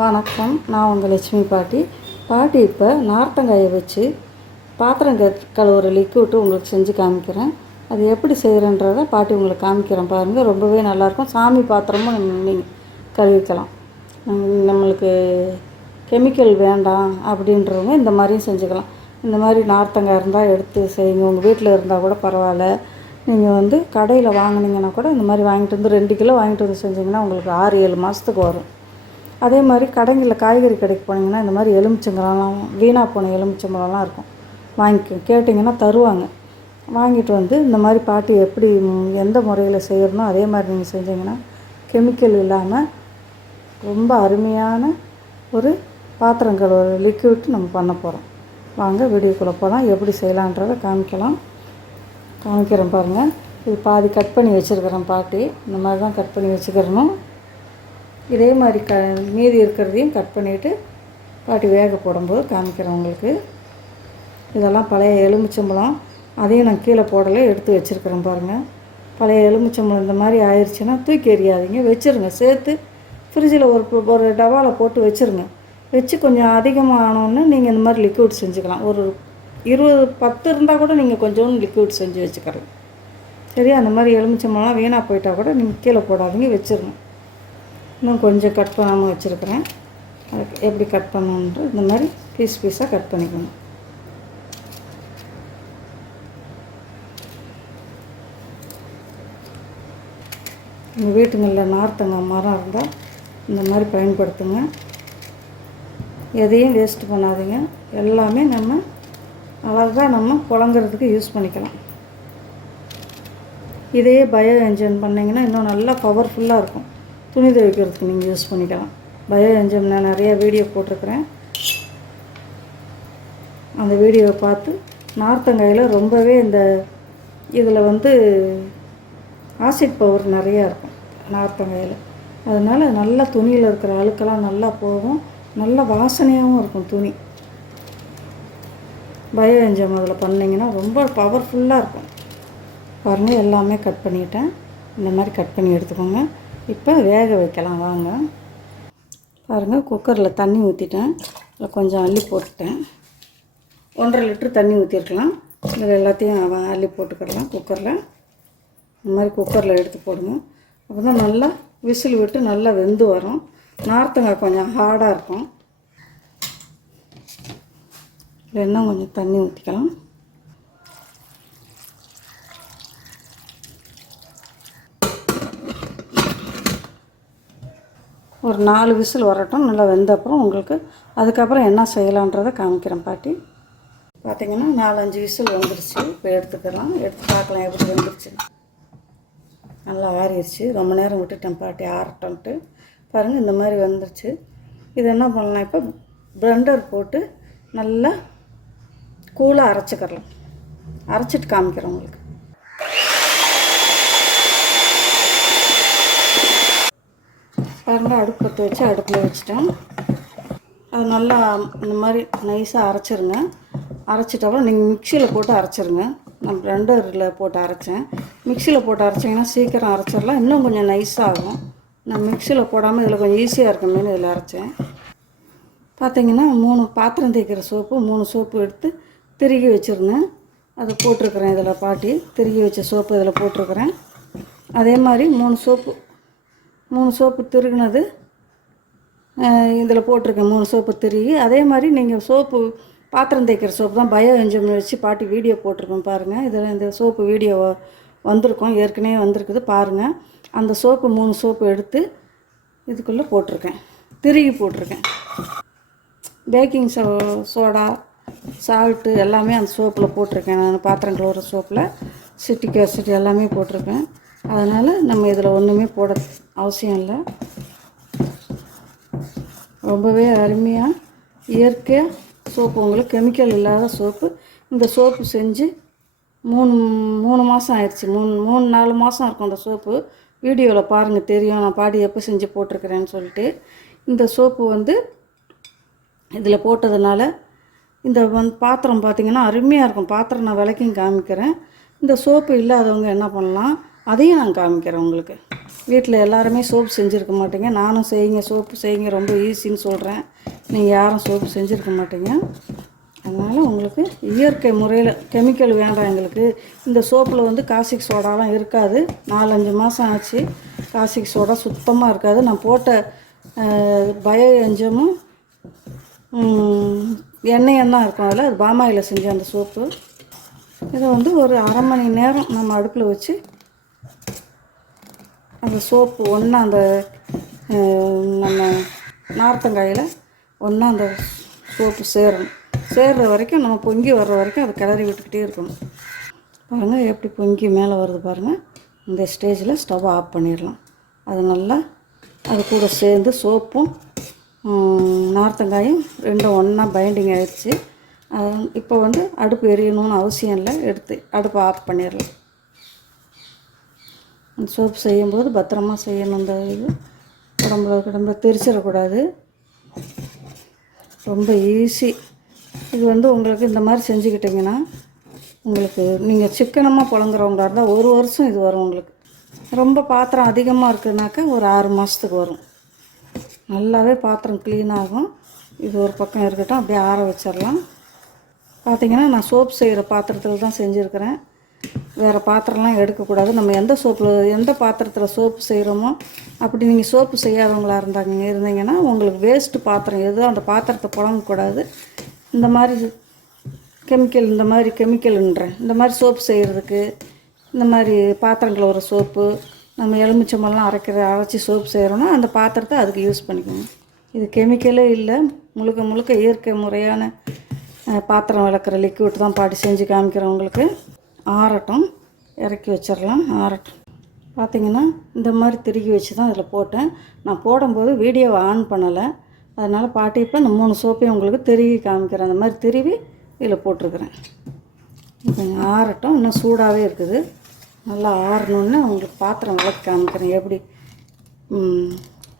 வணக்கம். நான் உங்கள் லட்சுமி பாட்டி. பாட்டி இப்போ நார்த்தங்காயை வச்சு பாத்திரம் கழுவுற லிக்விட்டு உங்களுக்கு செஞ்சு காமிக்கிறேன். அது எப்படி செய்கிறன்றத பாட்டி உங்களுக்கு காமிக்கிறேன் பாருங்கள் ரொம்பவே நல்லாயிருக்கும். சாமி பாத்திரமும் நீங்கள் கழுவிக்கலாம். நம்மளுக்கு கெமிக்கல் வேண்டாம் அப்படின்றவங்க இந்த மாதிரியும் செஞ்சுக்கலாம். இந்த மாதிரி நார்த்தங்காய் இருந்தால் எடுத்து செய்யுங்க. உங்கள் வீட்டில் இருந்தால் கூட பரவாயில்ல. நீங்கள் வந்து கடையில் வாங்கினீங்கன்னா கூட இந்த மாதிரி வாங்கிட்டு வந்து ரெண்டு கிலோ வாங்கிட்டு வந்து செஞ்சிங்கன்னா உங்களுக்கு ஆறு ஏழு மாதத்துக்கு வரும். அதே மாதிரி கடைங்களில் காய்கறி கடைக்கு போனீங்கன்னா இந்த மாதிரி எலுமிச்சம்பழம்லாம் வீணாக போன எலுமிச்சம்பழம்லாம் இருக்கும். வாங்கிக்க. கேட்டிங்கன்னா தருவாங்க. வாங்கிட்டு வந்து இந்த மாதிரி பாட்டி எப்படி எந்த முறையில் செய்யணும் அதே மாதிரி நீங்கள் செஞ்சீங்கன்னா கெமிக்கல் இல்லாமல் ரொம்ப அருமையான ஒரு பாத்திரம் கழுவுற லிக்விட் நம்ம பண்ண போகிறோம் வாங்க வீடியோக்குள்ளே போகலாம் எப்படி செய்யலான்றதை காமிக்கலாம். காமிக்கிறேன் பாருங்கள் இது பாதி கட் பண்ணி வச்சுருக்கிறேன் பாட்டி. இந்த மாதிரி தான் கட் பண்ணி வச்சுக்கிறணும். இதே மாதிரி க மீதி இருக்கிறதையும் கட் பண்ணிவிட்டு பாட்டி வேக போடும்போது காமிக்கிறேன் உங்களுக்கு. இதெல்லாம் பழைய எலுமிச்சம்பழம். அதையும் நான் கீழே போடலை எடுத்து வச்சுருக்குறேன் பாருங்கள் பழைய எலுமிச்சம்பழம் இந்த மாதிரி ஆயிடுச்சுன்னா தூக்கி எறியாதீங்க. வச்சுருங்க சேர்த்து ஃப்ரிட்ஜில் ஒரு ஒரு டவாவில் போட்டு வச்சுருங்க. வச்சு கொஞ்சம் அதிகமானோன்னு நீங்கள் இந்த மாதிரி லிக்விட் செஞ்சுக்கலாம். ஒரு இருபது பத்து இருந்தால் கூட நீங்கள் கொஞ்சோண்டு லிக்விட் செஞ்சு வச்சுக்கலாம். சரியா? அந்த மாதிரி எலுமிச்சம்பழம் வீணாக போயிட்டால் கூட நீங்கள் கீழே போடாதீங்க வச்சுருங்க. இன்னும் கொஞ்சம் கட் பண்ணாமல் வச்சுருக்கிறேன். அதுக்கு எப்படி கட் பண்ணணுன்ற இந்த மாதிரி பீஸ் பீஸாக கட் பண்ணிக்கணும். உங்கள் வீட்டுங்களில் நார்த்தங்காய் மரம் இருந்தால் இந்த மாதிரி பயன்படுத்துங்க. எதையும் வேஸ்ட் பண்ணாதீங்க. எல்லாமே நம்ம அழகாக நம்ம குழங்குறதுக்கு யூஸ் பண்ணிக்கலாம். இதையே பயோ என்ஜின் பண்ணிங்கன்னா இன்னும் நல்லா பவர்ஃபுல்லாக இருக்கும். துணி துவைக்கிறதுக்கு நீங்கள் யூஸ் பண்ணிக்கலாம். பயோ என்ஜம் நான் நிறையா வீடியோ போட்டிருக்கிறேன். அந்த வீடியோவை பார்த்து நார்த்தங்காயில் ரொம்பவே இந்த இதில் வந்து ஆசிட் பவர் நிறையா இருக்கும் நார்த்தங்காயில். அதனால் நல்லா துணியில் இருக்கிற அழுக்கெல்லாம் நல்லா போகும். நல்ல வாசனையாகவும் இருக்கும் துணி. பயோ என்ஜம் அதில் பண்ணிங்கன்னா ரொம்ப பவர்ஃபுல்லாக இருக்கும். பாருங்கள் எல்லாமே கட் பண்ணிட்டேன். இந்த மாதிரி கட் பண்ணி எடுத்துக்கோங்க. இப்போ வேக வைக்கலாம் வாங்க. பாருங்கள் குக்கரில் தண்ணி ஊற்றிட்டேன் அதில் கொஞ்சம் அள்ளி போட்டுட்டேன். ஒன்றரை லிட்டர் தண்ணி ஊற்றிருக்கலாம் இதில் எல்லாத்தையும் அள்ளி போட்டுக்கிடலாம் குக்கரில் இந்த மாதிரி குக்கரில் எடுத்து போடுங்க அப்போ தான் நல்லா விசில் விட்டு நல்லா வெந்து வரும். நார்த்தங்காய் கொஞ்சம் ஹார்டாக இருக்கும். இதில் இன்னும் கொஞ்சம் தண்ணி ஊற்றிக்கலாம் ஒரு நாலு விசில் வரட்டும் நல்லா வெந்த அப்புறம் உங்களுக்கு அதுக்கப்புறம் என்ன செய்யலான்றதை காமிக்கிறேன் பாட்டி. பார்த்தீங்கன்னா நாலஞ்சு விசில் வந்துருச்சு. இப்போ எடுத்துக்கலாம். எடுத்து பார்க்கலாம் எப்படி வந்துருச்சு. நல்லா ஆறிடுச்சு. ரொம்ப நேரம் விட்டுட்டேன் பாட்டி ஆறட்டோன்ட்டு பாருங்கள் இந்த மாதிரி வந்துருச்சு. இது என்ன பண்ணலாம்? இப்போ ப்ளெண்டர் போட்டு நல்லா கூலாக அரைச்சிக்கிறலாம். அரைச்சிட்டு காமிக்கிறேன் உங்களுக்கு. பாருங்கள் அடுப்பு பற்ற வச்சு அடுப்பில் வச்சுட்டேன் அது நல்லா இந்த மாதிரி நைஸாக அரைச்சிருங்க. அரைச்சிட்டப்பறம் நீங்கள் மிக்சியில் போட்டு அரைச்சிருங்க. நான் பிளெண்டரில் போட்டு அரைச்சேன். மிக்சியில் போட்டு அரைச்சிங்கன்னா சீக்கிரம் அரைச்சிடலாம். இன்னும் கொஞ்சம் நைஸாக ஆகும். நான் மிக்சியில் போடாமல் இதில் கொஞ்சம் ஈஸியாக இருக்கணும்னு இதில் அரைச்சேன். பார்த்தீங்கன்னா மூணு பாத்திரம் தேய்க்கிற சோப்பு மூணு சோப்பு எடுத்து திருகி வச்சுருந்தேன் அதை போட்டிருக்கிறேன் இதில் பாட்டி. திருகி வச்ச சோப்பு இதில் போட்டிருக்கிறேன். அதே மாதிரி மூணு சோப்பு மூணு சோப்பு திருகுனது. இதில் போட்டிருக்கேன் மூணு சோப்பு திருகி. அதே மாதிரி நீங்கள் சோப்பு பாத்திரம் தேய்க்கிற சோப்பு தான் பயோ என்ஜிம் வச்சு பாட்டி வீடியோ போட்டிருக்கோம் பாருங்கள் இதில் இந்த சோப்பு வீடியோ வந்திருக்கும் ஏற்கனவே வந்திருக்குது பாருங்கள் அந்த சோப்பு மூணு சோப்பு எடுத்து இதுக்குள்ளே போட்டிருக்கேன். திருகி போட்டிருக்கேன். பேக்கிங் சோ சோடா சால்ட்டு எல்லாமே அந்த சோப்பில் போட்டிருக்கேன். நான் பாத்திரம் கழுவுற சோப்பில் சிட்டி ஆசிட் எல்லாமே போட்டிருக்கேன். அதனால் நம்ம இதில் ஒன்றுமே போட அவசியம் இல்லை. ரொம்பவே அருமையாக இயற்கையாக சோப்பு உங்களுக்கு கெமிக்கல் இல்லாத சோப்பு. இந்த சோப்பு செஞ்சு மூணு மூணு மாதம் ஆயிடுச்சு. மூணு மூணு நாலு மாதம் இருக்கும் அந்த சோப்பு. வீடியோவில் பாருங்கள் தெரியும். நான் பாடி எப்போ செஞ்சு போட்டிருக்கிறேன்னு சொல்லிட்டு. இந்த சோப்பு வந்து இதில் போட்டதுனால இந்த வந் பாத்திரம் பார்த்திங்கன்னா அருமையாக இருக்கும். பாத்திரம் நான் விளக்கியும் காமிக்கிறேன். இந்த சோப்பு இல்லாதவங்க என்ன பண்ணலாம்? அதையும் நான் காமிக்கிறேன் உங்களுக்கு. வீட்டில் எல்லாருமே சோப்பு செஞ்சுருக்க மாட்டீங்க. நானும் செய்யுங்க சோப்பு செய்யுங்க ரொம்ப ஈஸின்னு சொல்கிறேன் நீங்கள் யாரும் சோப்பு செஞ்சுருக்க மாட்டீங்க. அதனால் உங்களுக்கு இயற்கை முறையில் கெமிக்கல் வேண்டாம் எங்களுக்கு. இந்த சோப்பில் வந்து காசிக் சோடாலாம் இருக்காது. நாலஞ்சு மாதம் ஆச்சு. காசிக் சோடா சுத்தமாக இருக்காது. நான் போட்ட பயோ எஞ்சமும் எண்ணெய் தான் இருக்கும் அதில். அது பாமாயில் செஞ்ச அந்த சோப்பு. இதை வந்து ஒரு அரை மணி நேரம் நம்ம அடுப்பில் வச்சு அந்த சோப்பு ஒன்றா அந்த நம்ம நார்த்தங்காயில் ஒன்றா அந்த சோப்பு சேரணும். சேர்ற வரைக்கும் நம்ம பொங்கி வர்ற வரைக்கும் அதை கிளறி விட்டுக்கிட்டே இருக்கணும். பாருங்கள் எப்படி பொங்கி மேலே வருது பாருங்கள் இந்த ஸ்டேஜில் ஸ்டவ் ஆஃப் பண்ணிடலாம். அது நல்லா அது கூட சேர்ந்து சோப்பும் நார்த்தங்காயும் ரெண்டும் ஒன்றா பைண்டிங் ஆயிடுச்சு. அது இப்போ வந்து அடுப்பு எரியணும்னு அவசியம் இல்லை. எடுத்து அடுப்பை ஆஃப் பண்ணிடலாம். அந்த சோப்பு செய்யும்போது பத்திரமா செய்யணும் இந்த இது. உடம்புல உடம்புல தெரிச்சிடக்கூடாது. ரொம்ப ஈஸி இது வந்து உங்களுக்கு இந்த மாதிரி செஞ்சுக்கிட்டிங்கன்னா உங்களுக்கு நீங்கள் சிக்கனமாக புழங்குறவங்களா இருந்தால் ஒரு வருஷம் இது வரும் உங்களுக்கு. ரொம்ப பாத்திரம் அதிகமாக இருக்குதுனாக்கா ஒரு ஆறு மாதத்துக்கு வரும். நல்லாவே பாத்திரம் க்ளீன் ஆகும். இது ஒரு பக்கம் இருக்கட்டும் அப்படியே ஆற வச்சிடலாம். பார்த்திங்கன்னா நான் சோப் செய்கிற பாத்திரத்தில் தான் செஞ்சுருக்கிறேன். வேறு பாத்திரம்லாம் எடுக்கக்கூடாது. நம்ம எந்த சோப்பில் எந்த பாத்திரத்தில் சோப்பு செய்கிறோமோ அப்படி நீங்கள் சோப்பு செய்யாதவங்களா இருந்தாங்க இருந்தீங்கன்னா உங்களுக்கு வேஸ்ட்டு பாத்திரம் எதுவும் அந்த பாத்திரத்தை புழங்கக்கூடாது இந்த மாதிரி கெமிக்கல் இந்த மாதிரி கெமிக்கலுன்றேன் இந்த மாதிரி சோப்பு செய்கிறதுக்கு இந்த மாதிரி பாத்திரங்கள் ஒரு சோப்பு நம்ம எலுமிச்சம்பழம் அரைக்கிற அரைச்சி சோப்பு செய்கிறோன்னா அந்த பாத்திரத்தை அதுக்கு யூஸ் பண்ணிக்கணும் இது கெமிக்கலே இல்லை முழுக்க முழுக்க இயற்கை முறையான பாத்திரம் விளக்குற லிக்விட் தான் பாட்டி செஞ்சு காமிக்கிறேன் உங்களுக்கு. ஆறட்டும். இறக்கி வச்சிடலாம் ஆறட்டும். பார்த்தீங்கன்னா இந்த மாதிரி திருகி வச்சு தான் இதில் போட்டேன். நான் போடும்போது வீடியோவை ஆன் பண்ணலை. அதனால் பாட்டி இப்போ இந்த மூணு சோப்பையும் உங்களுக்கு திருகி காமிக்கிறேன். அந்த மாதிரி திருவி இதில் போட்டிருக்கிறேன். இப்போ ஆறட்டும். இன்னும் சூடாகவே இருக்குது. நல்லா ஆறணுன்னு உங்களுக்கு பாத்திரம் விளக்கு காமிக்கிறேன். எப்படி ம்,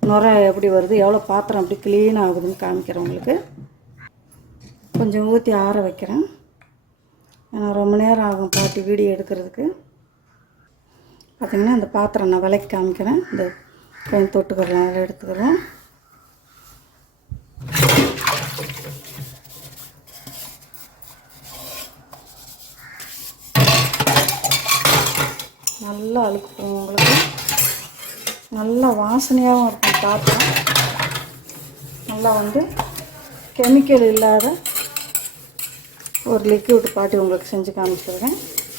நுரை எப்படி வருது எவ்வளோ பாத்திரம் அப்படி க்ளீன் ஆகுதுன்னு காமிக்கிறேன் உங்களுக்கு. கொஞ்சம் ஊற்றி ஆற வைக்கிறேன். ஏன்னா ரொம்ப நேரம் ஆகும் பாட்டி வீடியோ எடுக்கிறதுக்கு. பார்த்திங்கன்னா இந்த பாத்திரம் நான் விலைக்கு காமிக்கிறேன். இந்த கொஞ்சம் தொட்டுக்கிறலாம் அதில் எடுத்துக்கிறோம். நல்லா அழுக்கு போகும் உங்களுக்கு. நல்லா வாசனையாகவும் இருக்கும் பாத்திரம். நல்லா வந்து கெமிக்கல் இல்லாத ஒரு லிக்விட் பாட்டி உங்களுக்கு செஞ்சு காமிச்சிருக்கேன்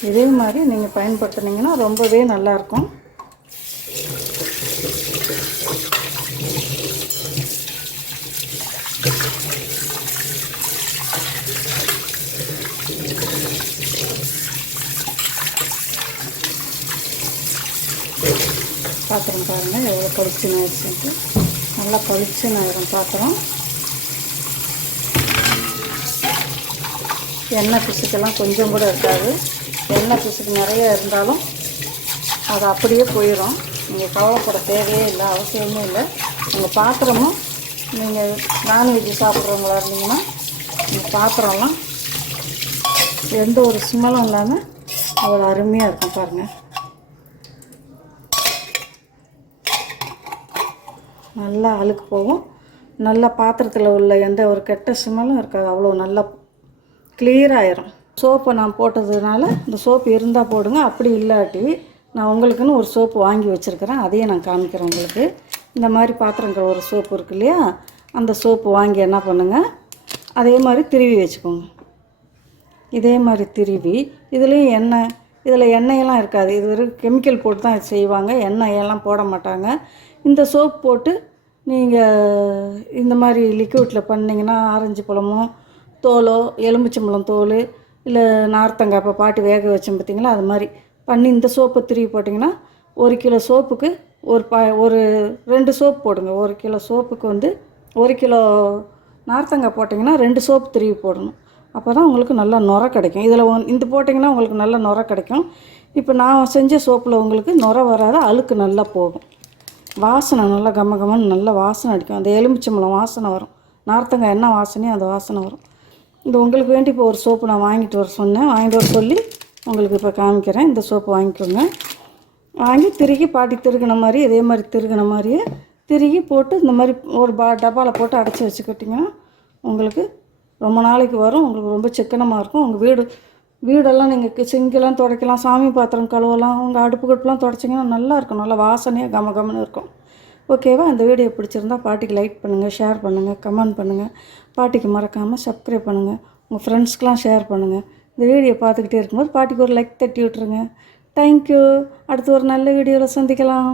இதே மாதிரி நீங்கள் பயன்படுத்துனீங்கன்னா ரொம்பவே நல்லாயிருக்கும் பாத்திரம் பாருங்கள் எவ்வளோ பளிச்சுன்னு ஆயிடுச்சுன்ட்டு நல்லா பளிச்சுன்னு ஆயிரும் பாத்திரம். எண்ணெய் பிசுக்கெல்லாம் கொஞ்சம் கூட இருக்காது. எண்ணெய் பிசுக்கு நிறைய இருந்தாலும் அது அப்படியே போயிடும் நீங்கள் கவலைப்பட தேவையே இல்லை அவசியமே இல்லை. உங்கள் பாத்திரமும் நீங்கள் நான்வெஜ் சாப்பிட்றவங்களா இருந்தீங்கன்னா இந்த பாத்திரம்லாம் எந்த ஒரு ஸ்மெல்லும் இல்லாமல் அவ்வளோ அருமையாக இருக்கும் பாருங்கள் நல்லா அழுக்கு போகும். நல்ல பாத்திரத்தில் உள்ள எந்த ஒரு கெட்ட ஸ்மெல்லும் இருக்காது. அவ்வளோ நல்லா கிளியர் ஆயிரும். சோப்பை நான் போட்டதுனால இந்த சோப்பு இருந்தால் போடுங்க அப்படி இல்லாட்டி நான் உங்களுக்குன்னு ஒரு சோப்பு வாங்கி வச்சுருக்கிறேன் அதையே நான் காமிக்கிறேன் உங்களுக்கு. இந்த மாதிரி பாத்திரங்கள் ஒரு சோப்பு இருக்கு இல்லையா அந்த சோப்பு வாங்கி என்ன பண்ணுங்கள் அதே மாதிரி திருவி வச்சுக்கோங்க. இதே மாதிரி திருவி இதுலேயும் எண்ணெய் இதில் எண்ணெயெல்லாம் இருக்காது. இது வரைக்கும் கெமிக்கல் போட்டு தான் செய்வாங்க எண்ணெயெல்லாம் போட மாட்டாங்க. இந்த சோப் போட்டு நீங்கள் இந்த மாதிரி லிக்விடில் பண்ணிங்கன்னா ஆரஞ்சு பழமோ தோலோ எலுமிச்சம்பழம் தோல் இல்லை நார்த்தங்காய் இப்போ பாட்டு வேக வச்சோம் பார்த்திங்களா அது மாதிரி. பண்ணி இந்த சோப்பை திருவி போட்டிங்கன்னா ஒரு கிலோ சோப்புக்கு ஒரு ப ஒரு ரெண்டு சோப் போடுங்க. ஒரு கிலோ சோப்புக்கு வந்து ஒரு கிலோ நார்த்தங்காய் போட்டிங்கன்னா ரெண்டு சோப்பு திருவி போடணும். அப்போ தான் உங்களுக்கு நல்லா நுர கிடைக்கும். இதில் ஒன் இந்த போட்டிங்கன்னா உங்களுக்கு நல்ல நுர கிடைக்கும். இப்போ நான் செஞ்ச சோப்பில் உங்களுக்கு நுர வராத அழுக்கு நல்லா போகும். வாசனை நல்லா கம கமன்னு நல்லா வாசனை அடிக்கும். அந்த எலுமிச்சம்பழம் வாசனை வரும். நார்த்தங்காய் என்ன வாசனையோ அந்த வாசனை வரும். இந்த உங்களுக்கு வேண்டி இப்போ ஒரு சோப்பு நான் வாங்கிட்டு வர சொன்னேன். வாங்கிட்டு வர சொல்லி உங்களுக்கு இப்போ காமிக்கிறேன். இந்த சோப்பு வாங்கிக்கோங்க. வாங்கி திருகி பாட்டி திருகின மாதிரி இதே மாதிரி திருகின மாதிரியே திருகி போட்டு இந்த மாதிரி ஒரு பா டப்பாவில் போட்டு அடைச்சி வச்சுக்கிட்டிங்கன்னா உங்களுக்கு ரொம்ப நாளைக்கு வரும். உங்களுக்கு ரொம்ப சிக்கனமாக இருக்கும். உங்கள் வீடு வீடெல்லாம் நீங்கள் சிங்கெல்லாம் துடைக்கலாம் சாமி பாத்திரம் கழுவலாம் உங்கள் அடுப்பு கடுப்புலாம் துடைச்சிங்கன்னா நல்லா இருக்கும். நல்லா வாசனையாக கம கமன்னு இருக்கும். ஓகேவா? இந்த வீடியோ பிடிச்சிருந்தா பாட்டிக்கு லைக் பண்ணுங்கள் ஷேர் பண்ணுங்கள் கமெண்ட் பண்ணுங்கள் பாட்டிக்கு மறக்காமல் சப்ஸ்கிரைப் பண்ணுங்கள் உங்கள் ஃப்ரெண்ட்ஸ்க்கெலாம் ஷேர் பண்ணுங்கள் இந்த வீடியோ பார்த்துக்கிட்டே இருக்கும்போது பாட்டிக்கு ஒரு லைக் தட்டி விட்ருங்க தேங்க்யூ அடுத்து ஒரு நல்ல வீடியோவில் சந்திக்கலாம்.